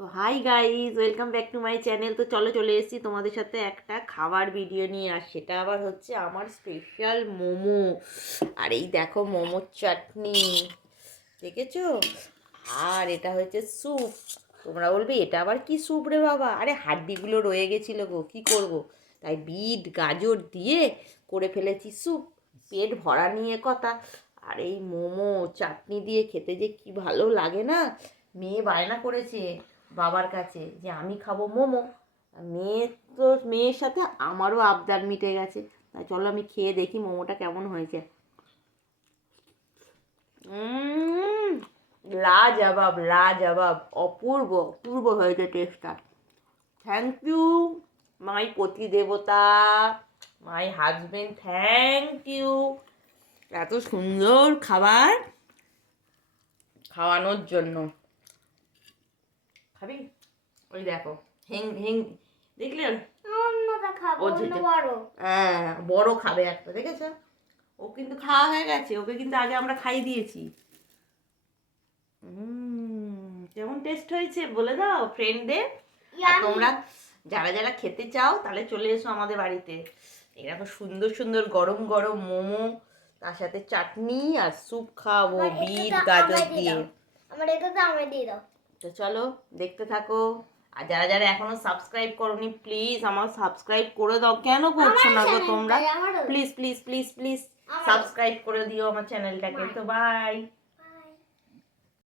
তো hi guys, welcome back to my channel. তো চলে এসেছি তোমাদের সাথে একটা খাবার ভিডিও নিয়ে। আর সেটা আবার হচ্ছে আমার স্পেশাল মোমো। আর এই দেখো মোমোর চাটনি, দেখেছো? আর এটা হচ্ছে স্যুপ। তোমরা বলবে এটা আবার কি স্যুপ রে বাবা? আরে হাড্ডিগুলো রয়ে গেছিলো গো, কী করব, তাই বিট গাজর দিয়ে করে ফেলেছি স্যুপ। পেট ভরা নিয়ে কথা। আর এই মোমো চাটনি দিয়ে খেতে যে কি ভালো লাগে না। মেয়ে বায়না করেছে বাবার কাছে যে আমি খাবো মোমো। মেয়ে তো মেয়ের সাথে আমারও আবদার মিটে গেছে। তাই চলো আমি খেয়ে দেখি মোমোটা কেমন হয়েছে। লাজবাব লাজবাব, অপূর্ব অপূর্ব হয়েছে টেস্টটা। থ্যাংক ইউ মাই পতি দেবতা, মাই হাজবেন্ড, থ্যাংক ইউ এত সুন্দর খাবার খাওয়ানোর জন্য। খাবি? ওই দেখো হেং হেং, দেখলে? হ্যাঁ, বড় খাবে একটা, দেখেছো? ও কিন্তু খাওয়া হয়ে গেছে, ওকে কিন্তু আগে আমরা খাইয়ে দিয়েছি। কেমন টেস্ট হয়েছে বলে দাও ফ্রেন্ডদের। আর তোমরা যারা যারা খেতে চাও তাহলে চলে এসো আমাদের বাড়িতে। এরকম সুন্দর সুন্দর গরম গরম মোমো, তার সাথে চাটনি আর স্যুপ খাবো বিট গাজর দিয়ে। তো চলো দেখতে থাকো। আর যারা যারা এখনো সাবস্ক্রাইব করোনি প্লিজ আমার সাবস্ক্রাইব করে দাও। কেন করছো না গো তোমরা? Please please please please subscribe করে দিও আমার চ্যানেলটাকে। তো বাই।